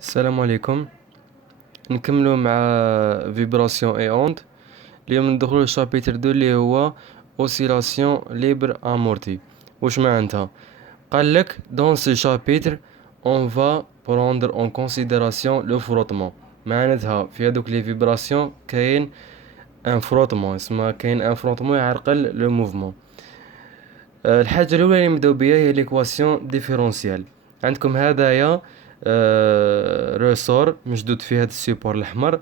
السلام عليكم. نكملو مع فيبراسيون اي اوند. اليوم ندخلو للشابيتر دو اللي هو اوسيلاسيون ليبر امورتي. واش معناتها؟ قالك دون سي شابيتر اون فا بروندر اون كونسيديراسيون لو فروتمون. معناتها في هادوك لي فيبراسيون كاين ان فروتمون، اسمها كاين ان فروتمون يعرقل لو موفمون. الحاجة الأولى اللي نبداو بها هي ليكواسيون ديفيرونسيال. عندكم هدايا روسور مشدود في هاد السيبور الأحمر،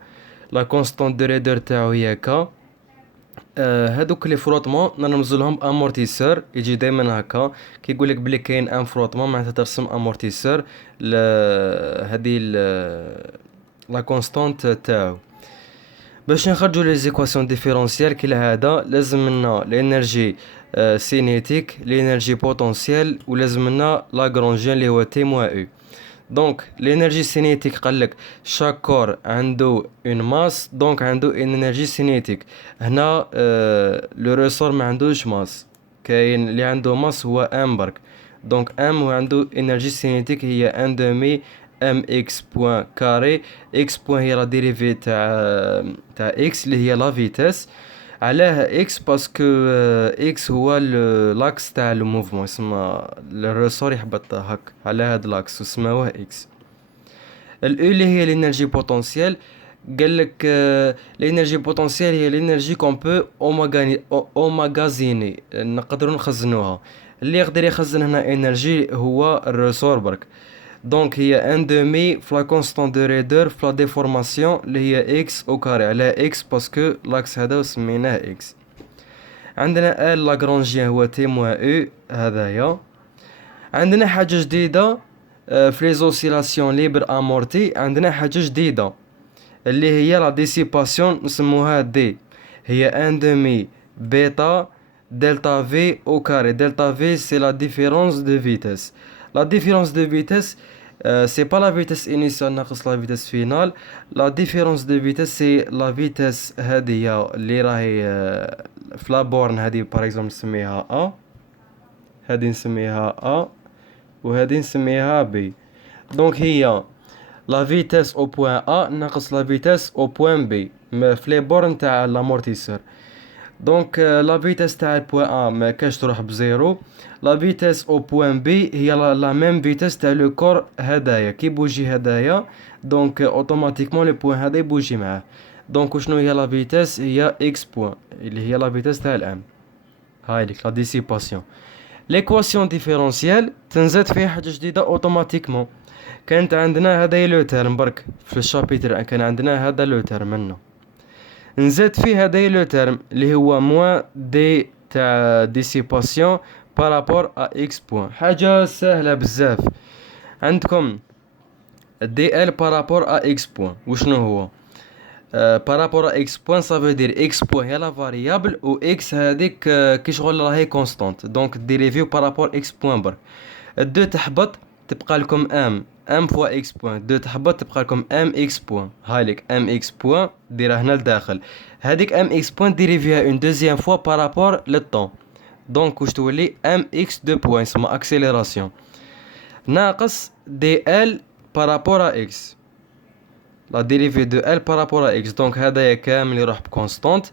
لا كونستون دو ريدور تاعو هي كا. هادوك لي فروتمون نرمزولهم امورتيسور، يجي دايما هكا كي يقولك بلي كاين ان فروتمون معناتها ترسم امورتيسور ل هادي لا كونستونت تاعو. باش نخرجوا لي زيكواسيون ديفيرونسيال كالعاده لازم لنا لانرجي سينيتيك، لانرجي بوتونسيال، ولازم لنا لاغرانجيان اللي هو تي موان او. دونك لانرجي سينيتيك قالك شاك كور عنده اون ماس، دونك عنده ان انرجي سينيتيك. هنا لو ريسور ما عندوش ماس، كاين اللي عنده ماس هو ام برك. دونك ام هو عنده انرجي سينيتيك هي ان دومي ام اكس بوان كاري. اكس بوان هي لا ديريفي تاع اكس اللي هي لا فيتاس. علاه اكس باسكو اكس هو لاكس تاع لو موفمون، يسمى الرسور يحبط هك على هاد لاكس وسماوه اكس. الاو اللي هي الانرجي بوتونسيال، قالك الانرجي بوتونسيال هي الانرجي كون بو اوماغازيني، نقدروا نخزنوها. اللي يقدر يخزن هنا انرجي هو الرسور برك. دونك هي ان دومي فلا كونستون دو ريدور فلا ديفورماسيون اللي هي اكس او كاري، على اكس باسكو لاكس هذا وسميناه اكس. عندنا ال لاغرانجيان هو تي موان او هذايا. عندنا حاجة جديدة في لي زوسيلاسيون ليبر امورتي، عندنا حاجة جديدة اللي هي لا ديسيباسيون نسموها دي. هي ان دومي بيتا دلتا في او كاري. دلتا في سي لا ديفيرونس دو فيتاس. لا ديفيرونس دو فيتاس سي با لا فيتاس انيسيال ناقص لا فيتاس فينال. لا ديفيرونس دو فيتاس سي لا فيتاس هادية اللي راهي في لابورن، هادي باغ اكزومبل نسميها ا، هادي نسميها ا، وهادي نسميها بي. دونك هي لا فيتاس او بوان ا ناقص لا فيتاس او بوان بي في لي بورن تاع لامورتيسور. دونك لا فيتاس تاع البوان ا ما كاش تروح بزيرو. لا فيتاس او بوان بي هي لا ميم فيتاس تاع لو كور هدايا، كي بوجي هدايا دونك اوتوماتيكمون لو بوان هذا يبوجي معاه. دونك وشنو هي لا فيتاس؟ هي اكس بوان اللي هي لا فيتاس تاع الام. هاي ليك لا ديسيباسيون. ليكواسيون ديفيرونسيال تنزاد فيها حاجه جديده اوتوماتيكمون. كانت عندنا هذا لو تيرم برك في الشابيتر، كان عندنا هذا لو تيرم منه، نزاد فيه هذا لو تيرم اللي هو موان دي تاع ديسيباسيون بارابور ا اكس بوان. حاجه سهله بزاف. عندكم دي ال بارابور ا اكس بوان وشنو هو؟ بارابور ا اكس بوان سا فو دير اكس بوان هي لا فاريابل و اكس هذيك كي شغل راهي كونستانت، دونك ديريفيو بارابور اكس بوان برك. الدو تحبط تبقى لكم ام فوا اكس بوان. دو تحبط تبقى لكم ام اكس بوان. هاي لك ام اكس بوان ديرها هنا لداخل. هذيك ام اكس بوان ديري فيها اون دوزيام فوا بارابور للطون، دونك واش تولي ام اكس دو بوان، يسمى اكسيليراسيون ناقص دي ال بارابور ا اكس. لا ديريفي دو ال بارابور ا اكس، دونك هذايا كامل يروح بكونستانت،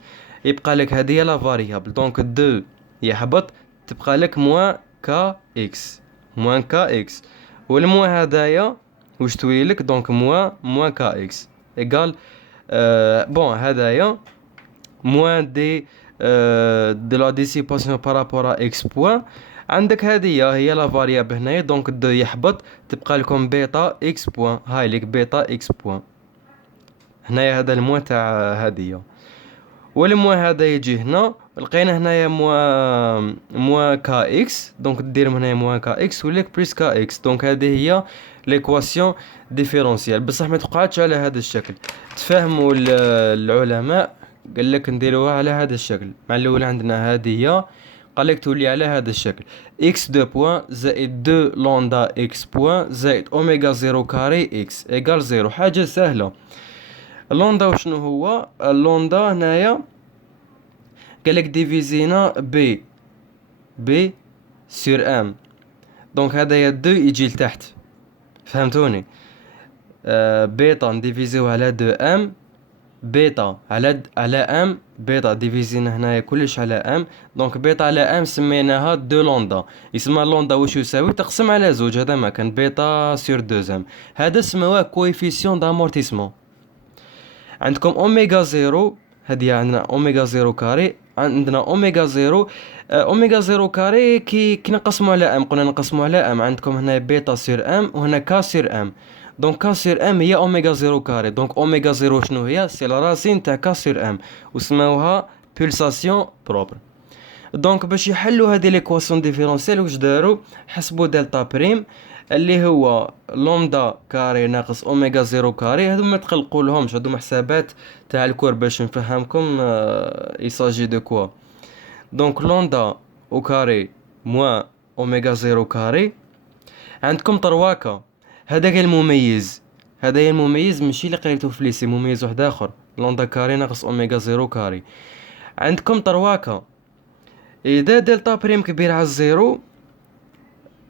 يبقى لك هذه لا فاريابل. دونك دو يحبط تبقى لك موان كا اكس، موان كا اكس. والموان هدايا واش تولي لك؟ دونك موان كا اكس ايغال بون هدايا موان دي دو لا ديسيباسيون بارابور ا اكس بوان. عندك هذه هي لا فاريابل هنايا، دونك دو يحبط تبقى لكم بيتا اكس بوان. هاي لك بيتا اكس بوان. هنايا هذا الموان تاع هذه، والموان هذا يجي هنا لقينا هنايا موان كا اكس، دونك دير من هنايا موان كا اكس وليك بليس كا اكس. دونك هذه هي ليكواسيون ديفيرونسيال، بصح ما تقعدش على هذا الشكل. تفهموا العلماء قال لك نديروها على هذا الشكل. مع الاول عندنا هذه هي، قال لك تولي على هذا الشكل اكس دو بوان زائد دو لوندا اكس بوان زائد اوميغا زيرو كاري اكس ايغال زيرو. حاجه سهله. اللوندا وشنو هو؟ اللوندا هنايا قالك ديفيزينا بي سور ام، دونك هذايا دو يجي لتحت، فهمتوني؟ بيتا نديفيزيوه على دو ام، بيتا على ام، بيتا ديفيزينا هنايا كلش على ام، دونك بيتا على ام سميناها دو لوندا. يسمى لوندا واش يساوي؟ تقسم على زوج، هذا ما كان بيتا سور دو ام، هذا سموه كويفيسيون دامورتيسمون. عندكم اوميغا زيرو، هذه عندنا اوميغا زيرو كاري، عندنا اوميغا زيرو. اوميغا زيرو كاري كي نقسمو على ام، قلنا نقسمو على ام، عندكم هنا بيتا سور ام وهنا كا سور ام، دونك كا سور ام هي اوميغا زيرو كاري، دونك اوميغا زيرو شنو هي؟ سي لا راسين تاع كا سور ام، وسموها بولساسيون بروبر. دونك باش يحلوا هذه ليكواسيون ديفيرونسيال واش داروا؟ حسبوا دلتا بريم اللي هو لومدا كاري ناقص اوميغا زيرو كاري، هادو ما تقلقولهمش، هادو حسابات تاع الكور باش نفهمكم يساجي دو كوا. دونك لوندا او كاري موان اوميغا زيرو كاري. عندكم طرواكا، هذاك المميز، هذا هي المميز ماشي اللي قريتو في ليسي، مميز واحد اخر، لوندا كاري ناقص اوميغا زيرو كاري. عندكم طرواكا، اذا دلتا بريم كبير على الزيرو،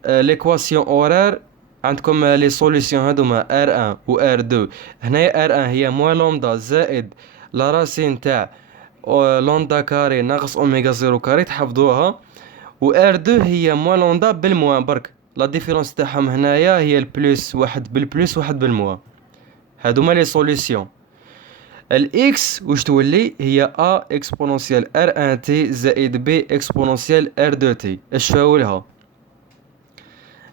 ليكواسيون اورير عندكم لي سوليسيون هادوما ار1 و ار2. هنايا ار1 هي موان لومدا زائد لا راسين تاع لوندا كاري ناقص اوميغا زيرو كاري، تحفظوها. و ار2 هي موان لوندا بالموان، برك لا ديفيرونس تاعهم هنايا هي البلوس واحد بالبلوس واحد بالموان. هادوما لي سوليسيون. الاكس واش تولي؟ هي ا اكسبونونسيال ار 1 تي زائد بي اكسبونونسيال ار 2 تي. اش فاولها؟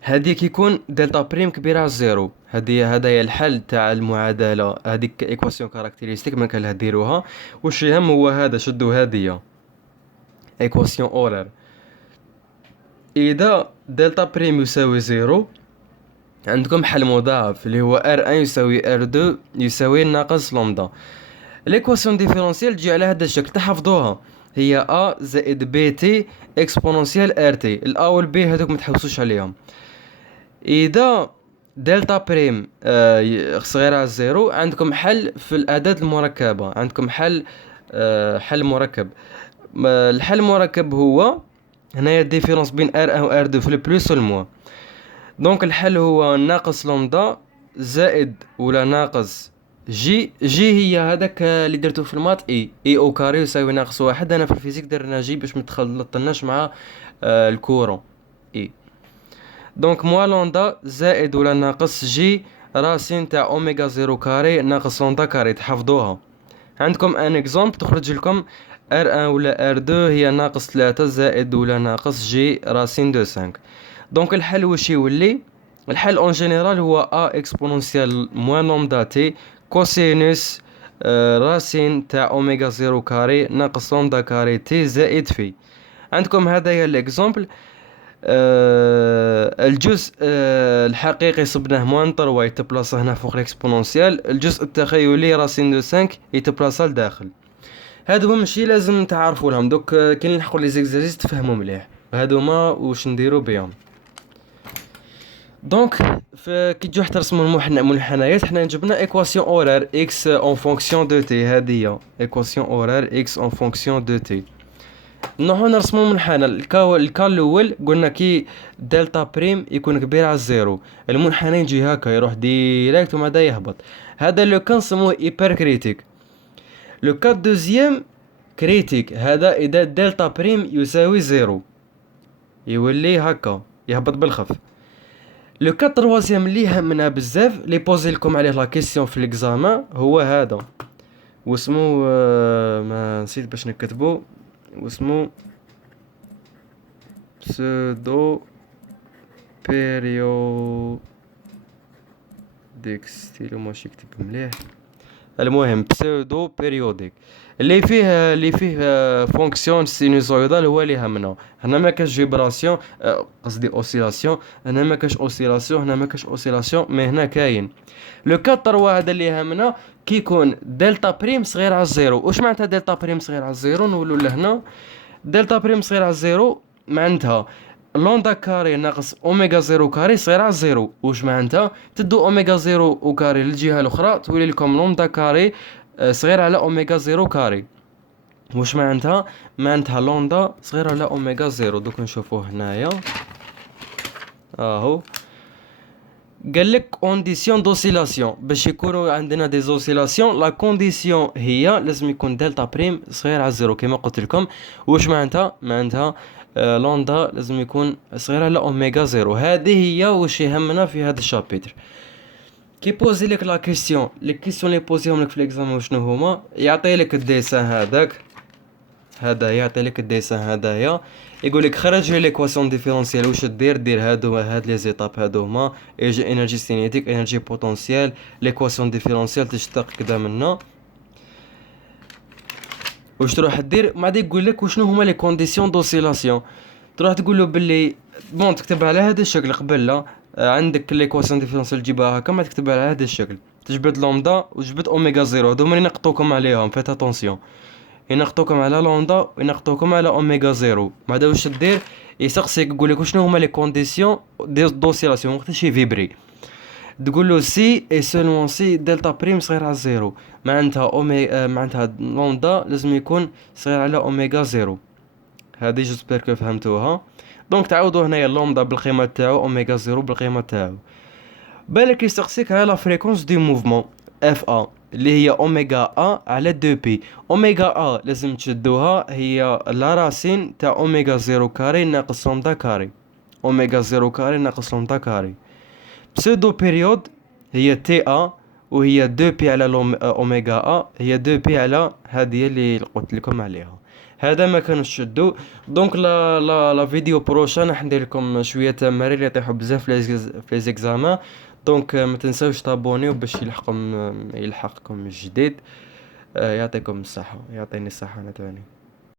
هذه كيكون دلتا بريم كبيره على الزيرو، هذا الحل تاع المعادله، هذيك ايكواسيون كاركتيرستيك ما كان لها ديروها. واش يهم هو هذا، شدوا هذه ايكواسيون اورير. اذا دلتا بريم يساوي زيرو، عندكم حل مضاعف اللي هو ار 1 يساوي ار 2 يساوي ناقص لومدا. ليكواسيون ديفيرونسيال تجي على هذا الشكل، تحفظوها، هي ا زائد بي تي اكسبونونسيال ار تي. الا والبي هذوك ما تحوسوش عليهم. اذا دلتا بريم صغيره على الزيرو، عندكم حل في الاعداد المركبه، عندكم حل حل مركب. الحل المركب هو هنايا الديفيرونس بين ار 1 و ار 2 في البلوس والموا. دونك الحل هو ناقص لومدا زائد ولا ناقص جي هي هذاك اللي درتو في المات اي او كاري يساوي ناقص واحد. انا في الفيزيك درنا جي باش متخلطناش مع الكورون اي. دونك موان لوندا زائد ولا ناقص جي راسين تاع اوميغا زيرو كاري ناقص لوندا كاري، تحفظوها. عندكم ان اكزومبل تخرج لكم ار 1 ولا ار 2 هي ناقص 3 زائد ولا ناقص جي راسين دو 5. دونك الحل واش يولي؟ الحل اون جينيرال هو ا اكسبونونسيال موان لومدا تي كوسينوس راسين تاع اوميغا زيرو كاري ناقص لومدا كاري تي زائد في. عندكم هذا هي الاكزومبل. الجزء الحقيقي صبناه موان 3 يتبلاصا هنا فوق الاكسبونونسيال، الجزء التخيلي راسين دو 5 يتبلاصا لداخل. هادو ماشي لازم تعرفوا لهم، دوك كي نلحقوا لي زيكزارسيس تفهموا مليح هادوما واش نديروا بهم. دونك كي تجوا ترسموا المنحنيات، حنا جبنا ايكواسيون اورير اكس اون فونكسيون دو تي، هذه هي ايكواسيون اورير اكس اون فونكسيون دو تي. نروحو نرسمو المنحنى. الكا الاول قلنا كي دلتا بريم يكون كبير على الزيرو، المنحنى يجي هكا يروح ديريكت وما دا يهبط، هذا لو كان نسموه ايبر كريتيك. لو كا دوزيام كريتيك، هذا اذا دلتا بريم يساوي زيرو يولي هكا يهبط بالخف. لو كا تروازيام اللي يهمنا بزاف اللي بوزي لكم عليه لا كيسيون في ليكزامان هو هذا، واسمو ما نسيت باش نكتبو، واسمو pseudo periodic ستيلو ماشي يكتب مليح. المهم pseudo periodic اللي فيه فونكسيون سينوسويدال هو اللي همنا. هنا ما كاش فيبراسيون، قصدي اوسيلاسيون، هنا ما كاش اوسيلاسيون، هنا ما كاش اوسيلاسيون، مي هنا كاين. لو 4 هذا اللي همنا كي يكون دلتا بريم صغير على الزيرو. واش معناتها دلتا بريم صغير على الزيرو؟ نقولوا لهنا دلتا بريم صغير على الزيرو معناتها لوندا كاري ناقص اوميغا زيرو كاري صغير على الزيرو. واش معناتها؟ تدو اوميغا زيرو وكاري للجهه الاخرى تولي لكم لوندا كاري صغير على اوميغا زيرو كاري. واش معناتها؟ معناتها لوندا صغير على اوميغا زيرو. دوك نشوفوه هنايا اهو. قال لك كونديسيون دوسيلاسيون باش يكونوا عندنا دي زوسيلاسيون، لا كونديسيون هي لازم يكون دلتا بريم صغير على زيرو كما قلت لكم. واش معناتها؟ معناتها لوندا لازم يكون صغير على اوميغا زيرو. هذه هي واش يهمنا في هذا الشابتر. كي بوزي لك لا كيسيون، لي كيسيون لي بوزيهم لك في الاكزامان شنو هما؟ يعطي لك الديسان هذاك، هذا يعطي لك الديسان هذايا، يقول لك خرج لي ليكواسيون ديفيرونسيال. واش دير هاد لي زيتاب هادو هما ايجي انرجي سينيتيك انرجي بوتونسيال ليكواسيون ديفيرونسيال تشتق كدا منا. واش تروح دير بعد يقول لك وشنو هما لي كونديسيون دوسيلاسيون. تروح تقول له باللي بون تكتب على هذا الشكل قبل لا عندك ليكواسيون ديفيرونسيال تجيبها هكا، ما تكتب على هذا الشكل، تجبد لومدا وتجبد اوميغا زيرو. هادو هما اللي نقطوكم عليهم، فيت اتونسيون، ينقطوكم على لوندا وينقطوكم على اوميغا زيرو. بعدا واش دير؟ يسقسيك يقول لك شنو هما لي كونديسيون دي دوسيلاسيون وقتاش يفيبري. تقول له سي اي سولمون سي دلتا بريم صغير على زيرو، معناتها معناتها لوندا لازم يكون صغير على اوميغا زيرو. هذه جيسبر كو فهمتوها. دونك تعوضوا هنايا اللومدا بالقيمه تاعو، اوميغا زيرو بالقيمه تاعو. بالك يسقسيك على لا فريكونس دو موفمون اف ا اللي هي اوميغا ا على 2 بي. اوميغا ا لازم تشدوها، هي لا راسين تاع اوميغا زيرو كاري ناقص لومدا كاري. اوميغا زيرو كاري ناقص لومدا كاري. بسودو بيريود هي تي ا، وهي 2 بي على اوميغا ا، هي 2 بي على هذه اللي قلت لكم عليها. هذا ما كانوا شدوا. دونك لا فيديو بروشان راح ندير لكم شويه تمارين اللي يطيحوا بزاف في لي زيكزامان. دونك ما تنساوش تابونيو باش يلحقكم الجديد. يعطيكم الصحه، يعطيني الصحه انا تاني.